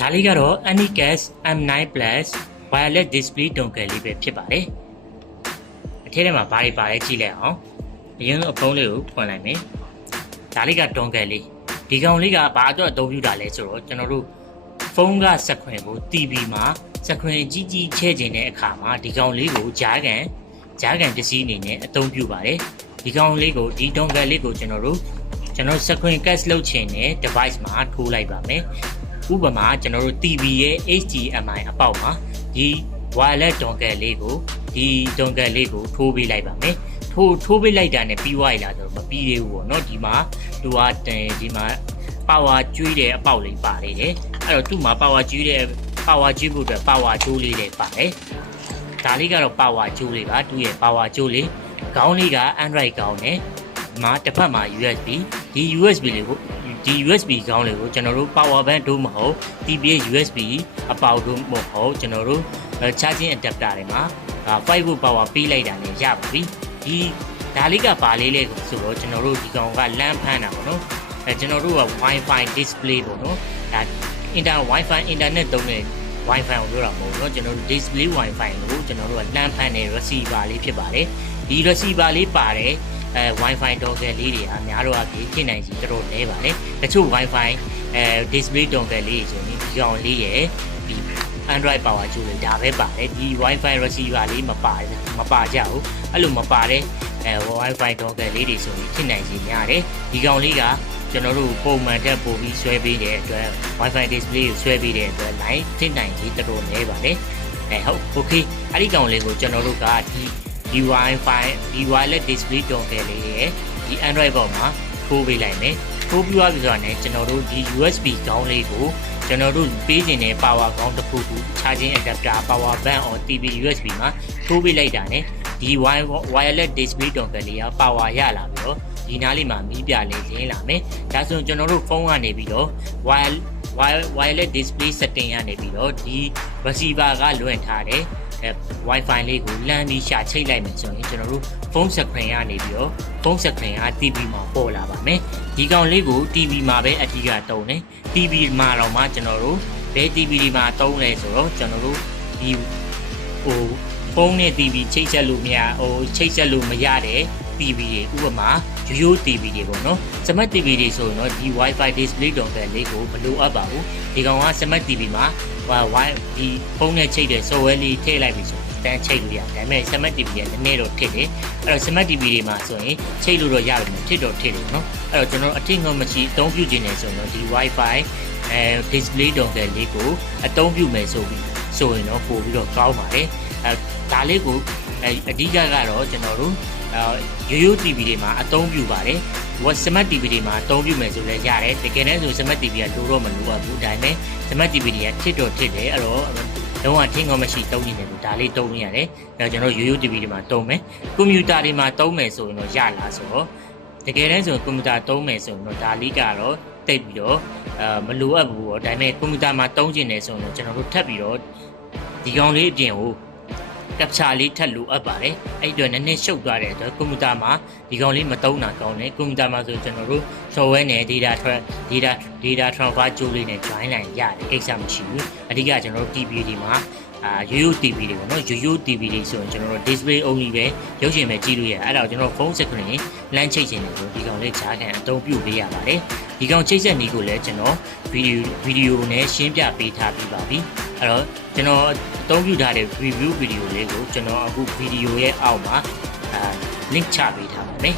ဒါလေးကတော့ Anycast M9 Plus Wireless Display Dongle လေးပဲဖြစ်ပါတယ်အထဲထဲမှာဘာတွေပါလဲကြည့်လိုက်အောင်အရင်ဆုံးအဖုံးလေးကိုဖွင့်လိုက်မယ်ဒါလေးက Dongle လေးဒီကောင်လေးကဘာအတွက်အသုံးပြုတာလဲဆိုတော့ကျွန်တော်တို့ဖုန်းကစခွင်ကို TV မှာစခွင်ကြီးကြီးချဲ့ခြင်းတဲ့အခါမှာဒီကောင်လေးကိုကြားကန်ကြားကန်ပစ္စည်းအနေနဲ့အသုံးပြုပါတယ်ဒီကောင်လေးကိုဒီ Dongle လေးကိုကျွန်တော်တို့ကျွန်တော် screen cast လုပ်ချင်တဲ့ device မှာထိုးလိုက်ပါမယ် ဥပမာကျွန်တော်တို့ TV ရဲ့ HDMI အပေါက်မှာဒီ wireless dongle လေးကိုဒီ dongle လေးကိုထိုးပေးလိုက်ပါမယ်ထိုးထိုးပေးလိုက်တာနဲ့ပြီးသွားပြီလားဆိုတော့မပြီးသေးဘူးပေါ့နော်ဒီမှာသူကတန်ဒီမှာ power ကျွေးတဲ့အပေါက်လေးပါနေတယ်အဲ့တော့သူ့မှာ power ကျွေးတဲ့ power ကျွေးဖို့အတွက် power ကျိုးလေးတွေပါတယ်ဒါလေးကတော့ power ကျိုးလေးပါသူ့ရဲ့ power ကျိုးလေးခေါင်းလေးက Android ခေါင်းနဲ့ဒီ မှာတစ်ဖက်မှာ USB ဒီ USB လေးကိုဒီ USB ခေါင်းလေးကိုကျွန်တော်တို့ power bank တို့မဟုတ် TPA USB အပေါက်တို့မဟုတ်ကျွန်တော်တို့ charging adapter တွေမှာ5 volt power ပေးလိုက်တာလည်းရပါပြီဒီဒါလေးကပါလေးလေးဆိုတော့ကျွန်တော်တို့ဒီကောင်ကလမ်းဖမ်းတာပေါ့နော်အဲကျွန်တော်တို့က Wi-Fi display ပေါ့နော်ဒါ inter Wi-Fi internet သုံးတဲ့ Wi-Fi ကိုပြောတာမဟုတ်ဘူးเนาะကျွန်တော်တို့ display Wi-Fi ကိုကျွန်တော်တို့ကလမ်းဖမ်းတဲ့ receiver လေးဖြစ်ပါတယ်ဒီ receiver လေးပါတယ် အဲ Wi-Fi dongle လေးတွေအများတော့အဖြစ်ဖြစ်နိုင်စီတော်တော်နဲပါတယ်တချို့ Wi-Fi အဲ display dongle လေးဆိုရင်ဒီကောင်လေးရဲ့ဒီ Android power ကျိုးလေးဒါပဲပါတယ်ဒီ Wi-Fi receiver လေးမပါမပါကြဘူးအဲ့လိုမပါတဲ့အဲ Wi-Fi dongle လေးတွေဆိုရင်ဖြစ်နိုင်စီများတယ်ဒီကောင်လေးကကျွန်တော်တို့ပုံမှန်တက်ပို့ပြီးဆွဲပေးတဲ့အတွက် Wi-Fi display ကိုဆွဲပေးတဲ့အတွက် line ဖြစ်နိုင်ကြီးတော်တော်နဲပါတယ်အဲဟုတ် okay အဲ့ဒီကောင်လေးကိုကျွန်တော်တို့ကဒီ ဒီ Wi-Fi ဒီ wireless display dongle လေးရဲ့ဒီ Android ပေါ်မှာထိုးပေးလိုက်မယ်ထိုးပြီးသွားပြီဆိုတော့ねကျွန်တော်တို့ဒီ USB ခေါင်းလေးကိုကျွန်တော်တို့ပေးခြင်းတဲ့ power ခေါင်းတစ်ခုခု charging adapter power bank or TV USB မှာထိုးပေးလိုက်တာ ਨੇ ဒီ wireless display dongle လေးက power ရလာပြီးတော့ဒီနားလေးမှာမီးပြလေးရင်းလာမယ်ဒါဆိုရင်ကျွန်တော်တို့ဖုန်းကနေပြီးတော့ wire wireless display setting ကနေပြီးတော့ဒီ receiver ကလွှင့်ထားတဲ့အဲ wifi လေးကိုလမ်းပြီးရှာချိတ်လိုက်မယ်ဆိုရင်ကျွန်တော်တို့ဖုန်း screen ကနေပြီးတော့ဖုန်း screen က TV မှာပေါ်လာပါမယ်ဒီကောင်လေးကို TV မှာပဲအတိအကတုံးတယ် TV မှာတော့မှကျွန်တော်တို့ဘယ် TV ဒီမှာတုံးလဲဆိုတော့ကျွန်တော်တို့ဒီဟိုဖုန်းနဲ့ TV ချိတ်ဆက်လို့မရဟိုချိတ်ဆက်လို့မရတဲ့ TV တွေဥပမာရိုးရိုး TV တွေပေါ့နော် Smart TV တွေဆိုရင်တော့ဒီ Wi-Fi display dongle လေးကိုမလိုအပ်ပါဘူးဒီကောင်က Smart TV မှာ ဟို Wi ဒီဖုန်းနဲ့ချိတ်တဲ့ software လေးထည့်လိုက်ပြီဆိုတန်းချိတ်လို့ရတယ်ဒါပေမဲ့ Smart TV ကနည်းနည်းတော့ထစ်တယ်အဲ့တော့ Smart TV တွေမှာဆိုရင်ချိတ်လို့တော့ရတယ်ထစ်တော့ထစ်တယ်နော်အဲ့တော့ကျွန်တော်အထင်ငုံမရှိအသုံးပြုခြင်းနေဆိုရင်တော့ဒီ Wi-Fi အဲ display dongle လေးကိုအသုံးပြုမယ်ဆိုပြီးဆိုရင်တော့ပို့ပြီးတော့ကောင်းပါတယ်အဲဒါလေးကိုအဲအဓိကကတော့ကျွန်တော်တို့အဲရိုးရိုး TV တွေမှာအသုံးပြုပါတယ်။ What Smart TV တွေမှာအသုံးပြုမယ်ဆိုလည်းရတယ်။တကယ်တမ်းဆို Smart TV ကလိုတော့မလိုပါဘူး။ဒါပေမဲ့ Smart TV တွေကထစ်တော့ထစ်တယ်အဲ့တော့လုံးဝထင်းကောမရှိတုံးနေတယ်လို့ဒါလေးတုံးနေရတယ်။ဒါကျွန်တော်ရိုးရိုး TV တွေမှာတုံးမယ်။ကွန်ပျူတာတွေမှာတုံးမယ်ဆိုရင်တော့ရလားဆိုတော့တကယ်တမ်းဆိုကွန်ပျူတာတုံးမယ်ဆိုရင်တော့ဒါလေးကတော့တိတ်ပြီးတော့အဲမလိုအပ်ဘူးပေါ့ဒါပေမဲ့ကွန်ပျူတာမှာတုံးကျင်တယ်ဆိုရင်တော့ကျွန်တော်တို့ထပ်ပြီးတော့ဒီကောင်လေးအပြင်ကို ကပ်ချာလေးထပ်လိုအပ်ပါတယ်အဲ့အတွက်နည်းနည်းရှုပ်သွားတဲ့အတွက်ကွန်ပျူတာမှာဒီကောင်လေးမတုံးတာကောင်းတယ်ကွန်ပျူတာမှာဆိုကျွန်တော်တို့ software နဲ့ data data data transfer ကြိုးလေးနဲ့ join လိုက်ရတယ်ကိစ္စမရှိဘူးအဓိကကျွန်တော်တို့ TV တွေမှာအာရိုးရိုး TV တွေပေါ့နော်ရိုးရိုး TV တွေဆိုရင်ကျွန်တော်တို့ display only ပဲရုပ်ရှင်ပဲကြည့်လို့ရတယ်အဲ့ဒါကိုကျွန်တော်ဖုန်း screen လမ်းချိတ်ခြင်းတွေကိုဒီကောင်လေးဂျာကန်အသုံးပြုပေးရပါတယ်ဒီကောင်ချိတ်ဆက်နည်းကိုလည်းကျွန်တော်ဗီဒီယိုဗီဒီယိုနဲ့ရှင်းပြပေးထားပြီးပါပြီအဲ့တော့ကျွန်တော်အ သုံးပြုထားတဲ့ review ဗီဒီယိုလေးကိုကျွန်တော်အခုဗီဒီယိုရဲ့အောက်မှာအာ link ချပေးထားပါမယ်